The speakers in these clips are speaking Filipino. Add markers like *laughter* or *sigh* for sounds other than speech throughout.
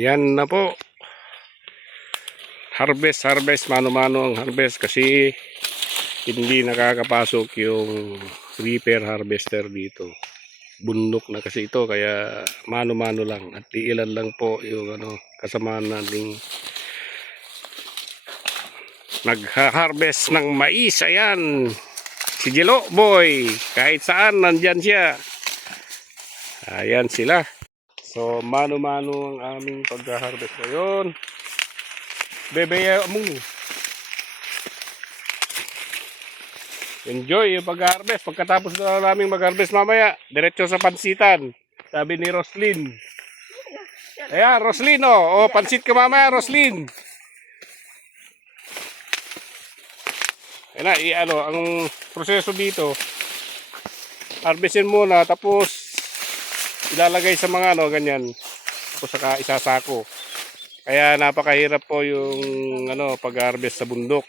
Yan na po. Harvest, harvest, mano-mano ang harvest kasi hindi nakakapasok yung reaper harvester dito. Bundok na kasi ito kaya mano-mano lang at ilan lang po yung ano kasamahan nating nagha-harvest ng mais. Ayan. Si Jelo Boy. Kahit saan, nandyan siya. Ayan sila. So, mano-mano ang aming pag-harvest ngayon. Bebe mo. Enjoy yung pag-harvest. Pagkatapos na namin mag-harvest mamaya, diretso sa pansitan. Sabi ni Roslyn. Ayan, Roslyn, oh. oh pansit ka mamaya, Roslyn. Ayan na, ano, ang proseso dito, harvestin muna, tapos ilalagay sa mga ano, ganyan. Tapos saka isasako. Kaya napakahirap po yung ano, pag-harvest sa bundok.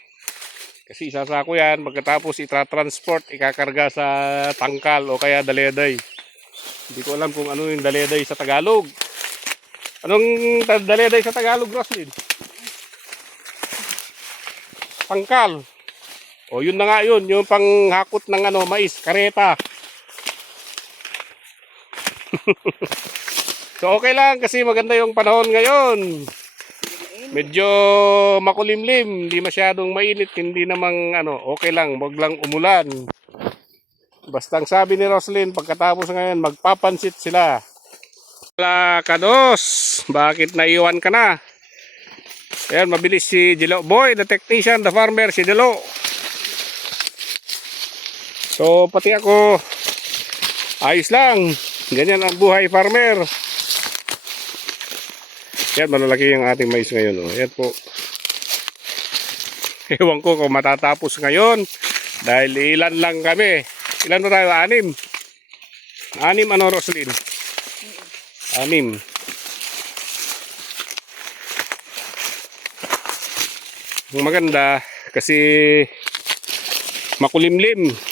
Kasi isasako yan, pagkatapos itra-transport, ikakarga sa tangkal o kaya daleday. Hindi ko alam kung ano yung daleday sa Tagalog. Anong daleday sa Tagalog, Roslyn? Tangkal. O yun na nga yun, yung panghakot ng ano, mais, kareta. *laughs* so okay lang kasi maganda yung panahon ngayon. Medyo makulimlim, hindi masyadong mainit, hindi namang ano, okay lang, wag lang umulan. Basta ang sabi ni Roslyn, pagkatapos ngayon, magpapansit sila. Wala kados, bakit naiwan ka na? Ayan, mabilis si Jilo Boy, the technician, the farmer, si Jilo. So, pati ako, ayos lang. Ganyan ang buhay farmer. Yan, malalaki yung ating mais ngayon. Oh. Yan po. *laughs* Ewan ko kung matatapos ngayon. Dahil ilan lang kami. Ilan na tayo? Anim. Anim ano, Roslyn? Anim. Maganda kasi makulimlim.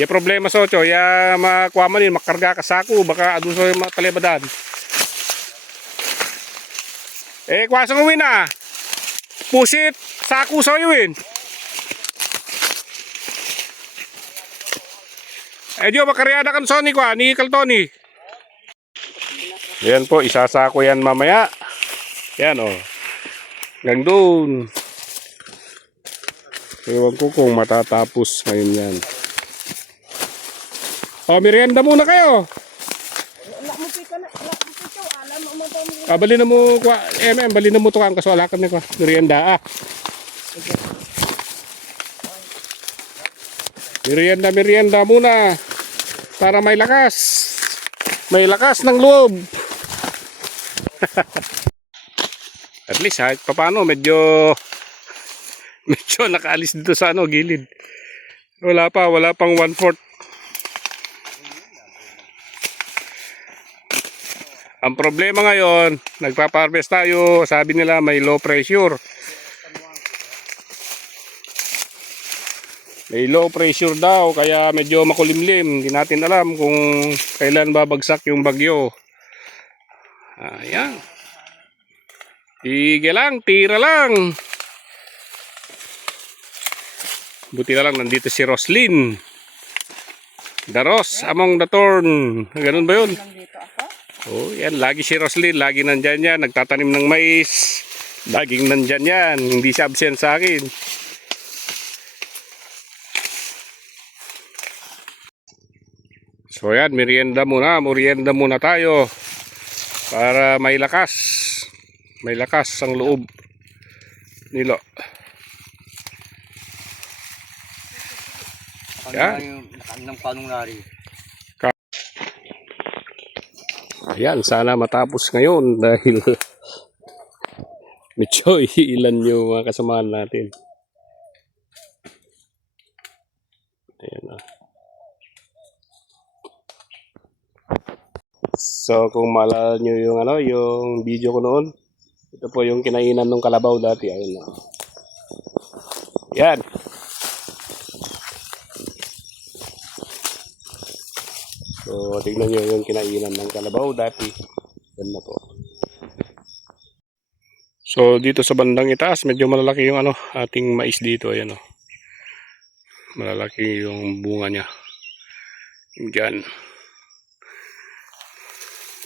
Ya problema sa ocho, ya makuha man yun, makarga ka sako, baka adun sa talibadan. Eh, kuha sa uwi na. Pusit, sako sa yun. Eh, diyo, makaryada kan Sony ko, ni Tony. Yan po, isasako yan mamaya. Yan o. Oh. Hanggang doon. Ewan ko kung matatapos ngayon yan. O, merienda muna kayo. Ah, bali na mo, kwa, eh, men, bali na mo to kang kaswala ka na kwa. Merienda, ah. Merienda, merienda muna. Para may lakas. May lakas ng loob. *laughs* At least, ha, paano, medyo, *laughs* medyo nakaalis dito sa ano, gilid. Wala pa, wala pang one-fourth. Ang problema ngayon, nagpaparvest tayo, sabi nila may low pressure. May low pressure daw, kaya medyo makulimlim. Hindi natin alam kung kailan babagsak yung bagyo. Ayan. Tige lang, tira lang. Buti na lang, nandito si Roslyn. Ross among the thorn. Ganun ba yun? Dito. Oh, yan. Lagi si Roslyn. Lagi nandyan yan. Nagtatanim ng mais. Laging nandyan yan. Hindi siya absent sa akin. So yan, merienda muna. Merienda muna tayo. Para may lakas. May lakas ang loob. Nilo. Yan. Nakandang panong nari. Ayan, sana matapos ngayon *laughs* dahil medyo ilan yung mga kasamahan natin. Ayan na. So kung maalala nyo yung ano, yung video ko noon, ito po yung kinainan ng kalabaw dati. Ayun na. Yan. So tignan nyo yung kinainan ng kalabaw dati. Yan na po. So, dito sa bandang itaas, medyo malalaki yung ano, ating mais dito. Ayan o. Malalaki yung bunga niya. Diyan.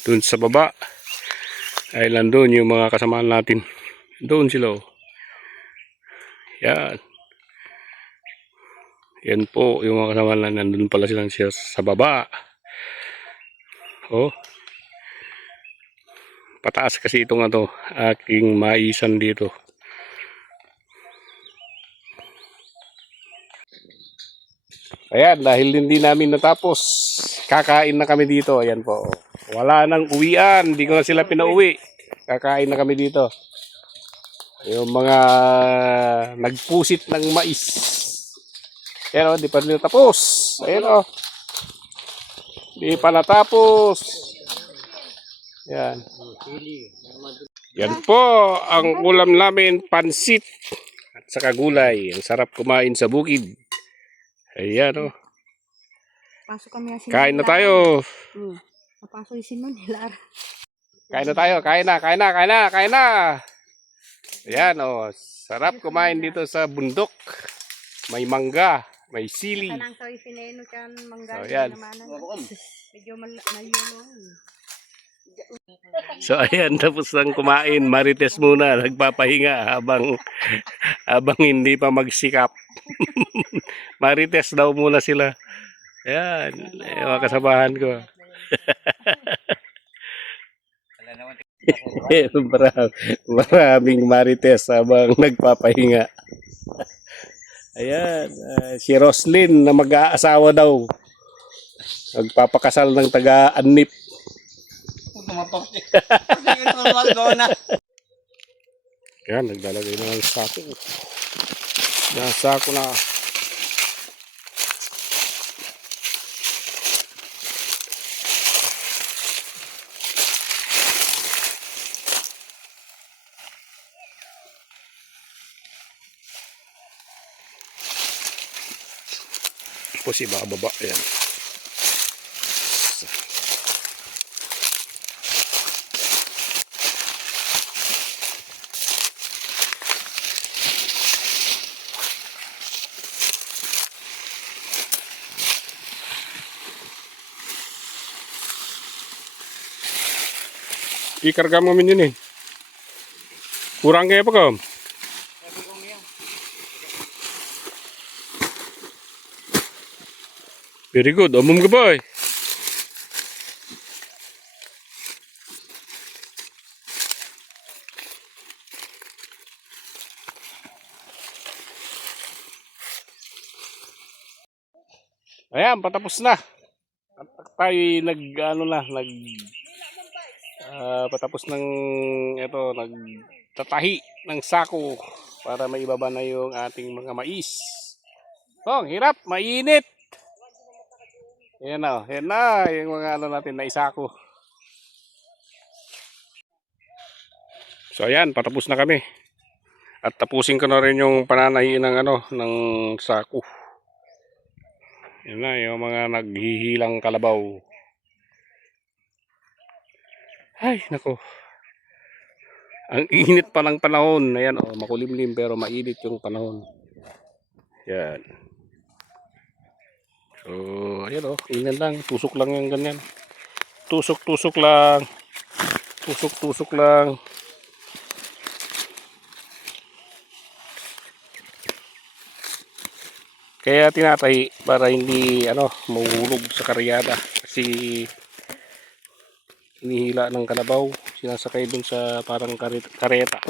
Doon sa baba, ay nandun yung mga kasamaan natin. Doon sila o. Yan. Yan po, yung mga kasama na nandun pala silang siya sa baba. Oh. Pataas kasi itong ano, aking maisan dito. Ayan, dahil hindi namin natapos, kakain na kami dito. Ayan po. Wala nang uwian, hindi ko na sila pinauwi. Kakain na kami dito. Yung mga nagpusit ng mais. Ayan o, di pa rin natapos. Ayan o. Di pa natapos. Yan. Yan po ang ulam namin, pansit at saka gulay. Ang sarap kumain sa bukid. Ayan o. Kasi. Kain na tayo. Hmm. Napasok yung sinon nila. *laughs* Kain na tayo. Kain na, kain na, kain na, kain na. Ayan o. Sarap kumain dito sa bundok. May mangga, may sili. Kanang soy sineno kan mangga. So, yan. Medyo mal maluno. So ayan, tapos ng kumain, marites muna, nagpapahinga habang habang hindi pa magsikap. *laughs* marites daw muna sila. Ayan, eh, mga kasabahan ko. *laughs* Marami, maraming marites habang nagpapahinga. Ayan, ah, si Roslyn na mag-aasawa daw. Magpapakasal ng taga-anip. Yan, naglalagay na ng sako. Nasako na. Tapos ibababa. Ayan. Ikarga mo min yun eh. Kurang kaya pa ka? Very good. Umum ka boy. Ayan, patapos na. Tayo nag ano na, nag ah, patapos ng ito, nagtatahi ng sako para maibaba na yung ating mga mais. Tong, hirap, mainit. Yan na, yan na, yung mga ano natin na isako. So ayan, patapos na kami. At tapusin ko na rin yung pananahi ng ano, ng sako. Yan na, yung mga naghihilang kalabaw. Ay, nako. Ang init pa ng panahon. Ayan, oh, makulimlim pero mainit yung panahon. Yan. So, ayan oh, ingan lang. Tusok lang yung ganyan. Tusok-tusok lang. Tusok-tusok lang. Kaya tinatahi para hindi ano, mahuhulog sa karyada kasi hinihila ng kalabaw, sinasakay dun sa parang kare- kareta.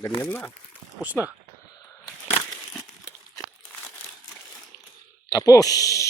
Ganyan na. Tapos na. Tapos.